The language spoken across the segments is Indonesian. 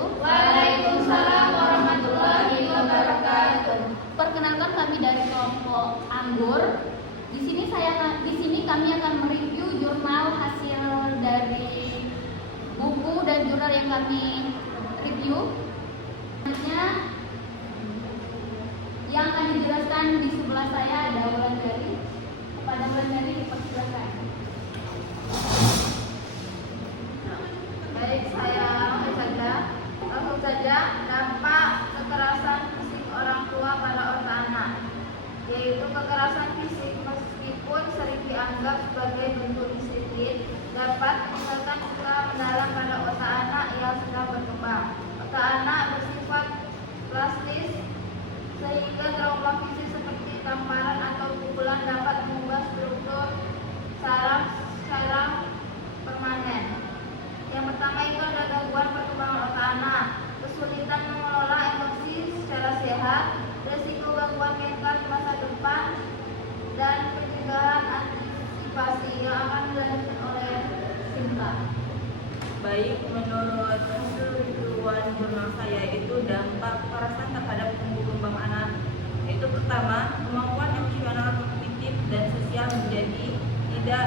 wabarakatuh. Waalaikumsalam warahmatullahi wabarakatuh. Perkenalkan, kami dari kelompok Anggur. Di sini kami akan mereview jurnal hasil dari buku dan jurnal yang kami review. Selanjutnya yang akan dijelaskan di sebelah saya ada Wulandari. Kepada Wulandari dipersilakan. Baik, saya Saja. Langsung saja, dampak kekerasan fisik orang tua pada otak anak, yaitu kekerasan fisik meskipun sering dianggap sebagai bentuk disiplin dapat meninggalkan luka mendalam pada otak anak yang sedang berkembang. Otak anak bersifat plastis sehingga trauma fisik seperti tamparan atau pukulan dapat mengubah struktur saraf secara permanen. Yang pertama itu ada gangguan perkembangan otak anak, kesulitan mengelola emosi secara sehat, risiko gangguan mental di masa depan, dan pencegahan antisipasi yang akan dilakukan oleh Sinta. Baik, menurut hasil reviewan jurnal saya itu dampak kekerasan terhadap tumbuh kembang anak. Itu pertama, kemampuan emosional, kognitif, dan sosial menjadi tidak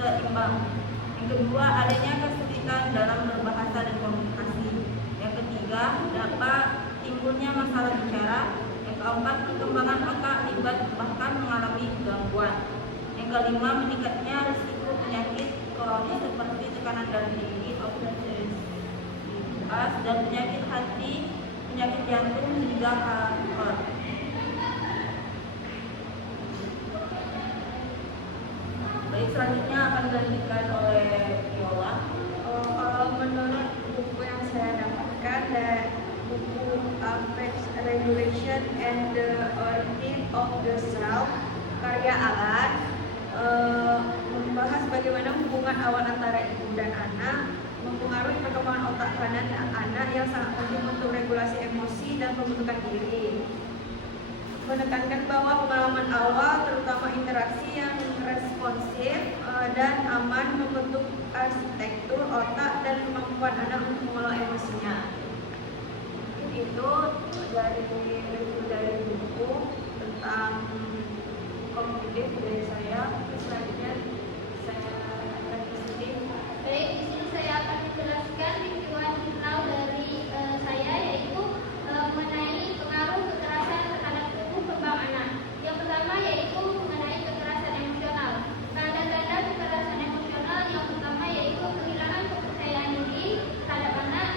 seimbang. Yang kedua, adanya kesulitan dalam berbahasa dan komunikasi. Yang ketiga, dapat timbulnya masalah bicara. Yang keempat, perkembangan otak limbat bahkan mengalami gangguan. Yang kelima, meningkatnya risiko penyakit kronis seperti tekanan darah tinggi, obesitas, dan penyakit hati, penyakit jantung, hingga kanker. Baik, selanjutnya akan dilanjutkan oleh Yola. Kalau menurut buku yang saya dapatkan dari buku Affect Regulation and the Origin of the Self karya Alan, membahas bagaimana hubungan awal antara ibu dan anak mempengaruhi perkembangan otak kanan anak yang sangat penting untuk regulasi emosi dan pembentukan diri. Menekankan bahwa pengalaman awal, terutama interaksi yang responsif dan aman, membentuk arsitektur otak dan kemampuan anak untuk mengelola emosinya. Itu dari buku tentang kognitif dari saya. Selanjutnya saya akan diskusi. Baik, di sini saya akan menjelaskan reviewan jurnal dari saya, yaitu mengenai pengaruh kekerasan terhadap tumbuh kembang anak. Yang pertama yaitu mengenai kekerasan emosional. Tanda-tanda kekerasan emosional yang pertama yaitu kehilangan kepercayaan diri terhadap anak,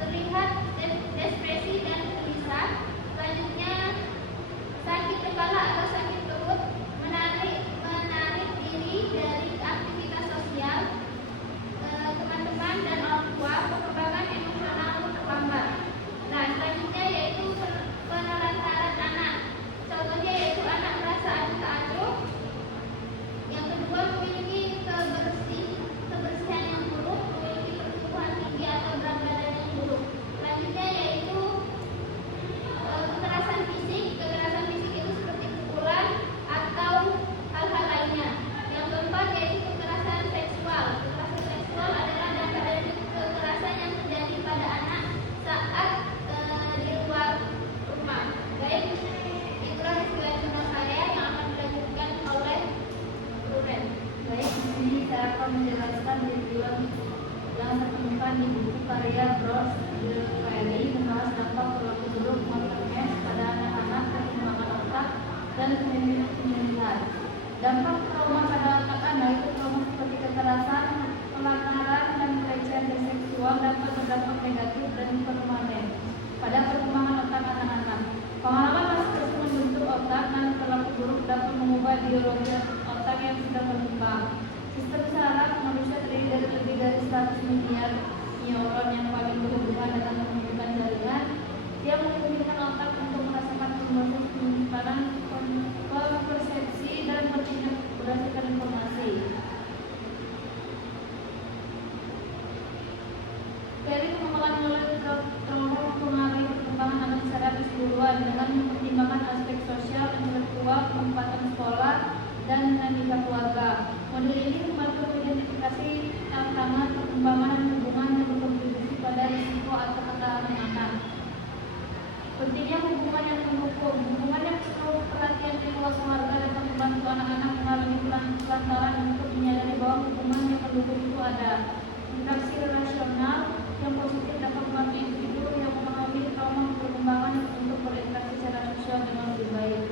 terlihat depresi dan gelisah. Selanjutnya sakit kepala atau sakit perut, menarik diri dari aktivitas sosial, teman-teman dan orang tua, perkembangan emosional terlambat. Nah, selanjutnya yaitu penelantaran anak. Contohnya yaitu anak merasa acuh-acuh. Yang kedua, memiliki kebersihan yang buruk, memiliki pertumbuhan tinggi atau berat badan yang buruk. Selanjutnya yaitu kekerasan fisik. Kekerasan fisik itu seperti pukulan atau hal-hal lainnya. Yang keempat yaitu kekerasan seksual. Kekerasan seksual adalah dampak dari kekerasan yang terjadi pada anak saat di luar rumah. Baik, itulah reviewan jurnal saya yang akan dilanjutkan oleh Ruren. Baik, di sini saya akan menjelaskan reviewan yang tertemukan di buku karya Bros de Ferry membahas dampak perilaku buruk motornya pada anak-anak, perkembangan otak, dan pemilihan. Dampak trauma pada otak anak itu trauma seperti kekerasan, pelanggaran, dan pelecehan seksual dapat berdampak negatif dan permanen pada perkembangan otak anak-anak. Pengalaman masa kecil membentuk otak dan perilaku buruk dapat mengubah biologi otak yang sudah berkembang. Sistem saraf manusia terdiri dari lebih dari 100 miliar neuron yang paling berhubungan dengan pembentukan jaringan yang memungkinkan otak untuk merasakan proses penyimpanan, persepsi, dan bertindak berdasarkan informasi. Ferry mengelola trauma mempengaruhi perkembangan anak secara keseluruhan dengan mempertimbangkan aspek sosial, intelektual, penempatan sekolah, dan dinamika keluarga. Model ini membantu mengidentifikasi tantangan perkembangan dan hubungan yang berkontribusi pada risiko atau Pentingnya hubungan yang mendukung. Hubungan yang penuh perhatian dari luas keluarga dapat membantu anak-anak mengalami pelan-pelan untuk menyadari bahwa hubungan yang mendukung itu ada. Interaksi relasional yang positif dapat membantu individu yang mengalami trauma perkembangan untuk berinteraksi secara sosial dengan lebih baik.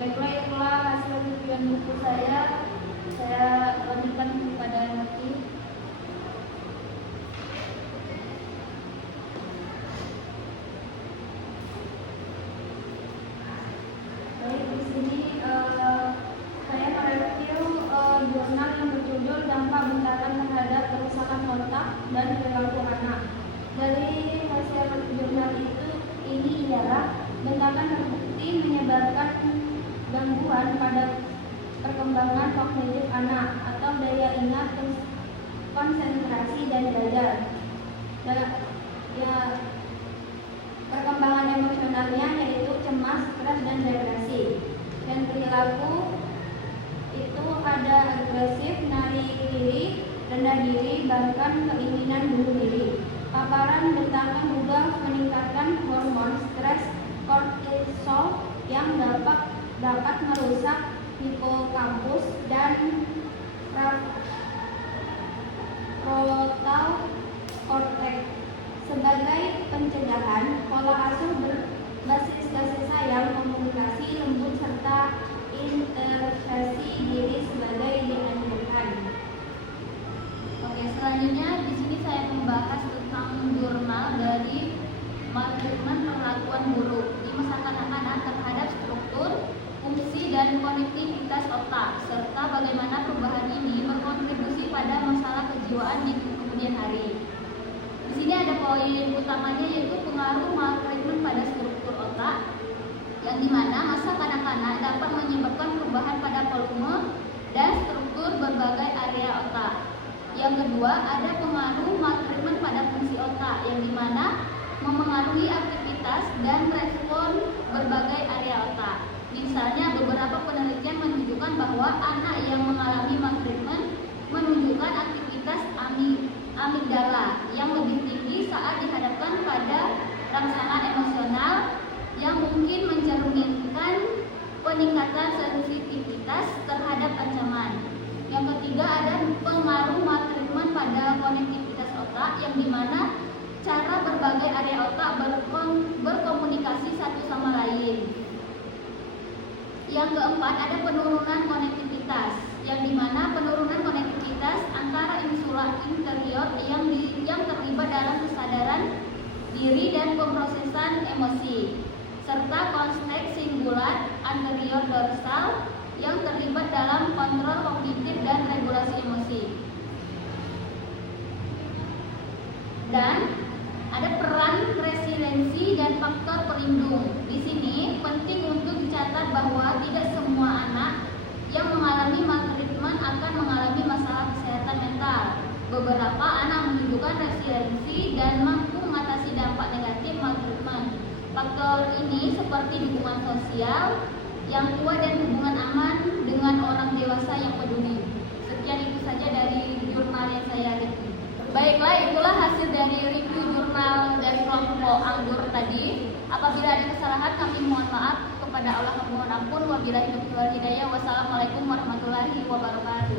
Baiklah, itulah hasil reviewan buku saya. Saya lanjutkan kepada Nati. Baik, di sini saya mereview jurnal yang berjudul Dampak Bentakan Terhadap Kerusakan Otak dan Perilaku Anak. Dari hasil jurnal ini ialah bentakan terbukti menyebabkan gangguan pada perkembangan kognitif anak atau daya ingat, konsentrasi dan belajar. Perkembangan emosionalnya yaitu cemas, stres dan depresi. Dan perilaku itu ada agresif, narik diri, rendah diri, bahkan keinginan bunuh diri. Paparan bentakan juga meningkatkan hormon stres kortisol yang dapat merusak hipokampus dan frontal korteks. Sebagai pencegahan, pola asuh berbasis kasih sayang, komunikasi lembut serta intervensi diri sebagai dianjurkan. Oke, selanjutnya di sini saya membahas tentang jurnal dari maltreatment perlakuan guru di masa kanak-kanak terhadap struktur, fungsi dan konektivitas otak serta bagaimana perubahan ini berkontribusi pada masalah kejiwaan di kemudian hari. Di sini ada poin utamanya yaitu pengaruh maltreatment pada struktur otak, yang dimana masa kanak-kanak dapat menyebabkan perubahan pada volume dan struktur berbagai area otak. Yang kedua, ada pengaruh maltreatment pada fungsi otak, yang dimana memengaruhi aktivitas dan respon berbagai area otak. Misalnya, beberapa penelitian menunjukkan bahwa anak yang mengalami maltreatment menunjukkan aktivitas amigdala yang lebih tinggi saat dihadapkan pada rangsangan emosional yang mungkin mencerminkan peningkatan sensitivitas terhadap ancaman. Yang ketiga, ada pengaruh maltreatment pada konektivitas otak, yang dimana cara berbagai area otak berkomunikasi satu sama lain. Yang keempat, ada penurunan konektivitas, yang dimana penurunan konektivitas antara insula interior yang terlibat dalam kesadaran diri dan pemrosesan emosi, serta konteks singular anterior dorsal yang terlibat dalam kontrol kognitif dan regulasi emosi. Dan ada peran resiliensi dan faktor pelindung. Di sini penting untuk dicatat bahwa tidak semua anak yang mengalami maltreatment akan mengalami masalah kesehatan mental. Beberapa anak menunjukkan resiliensi dan mampu mengatasi dampak negatif maltreatment. Faktor ini seperti dukungan sosial yang kuat dan hubungan aman dengan orang dewasa yang peduli. Sekian itu saja dari jurnal yang saya review. Baiklah, itulah hasil dari review jurnal dari kelompok Anggur tadi. Apabila ada kesalahan, kami mohon maaf kepada Allah, mohon ampun. Wabillahi taufiq wal hidayah. Wassalamualaikum warahmatullahi wabarakatuh.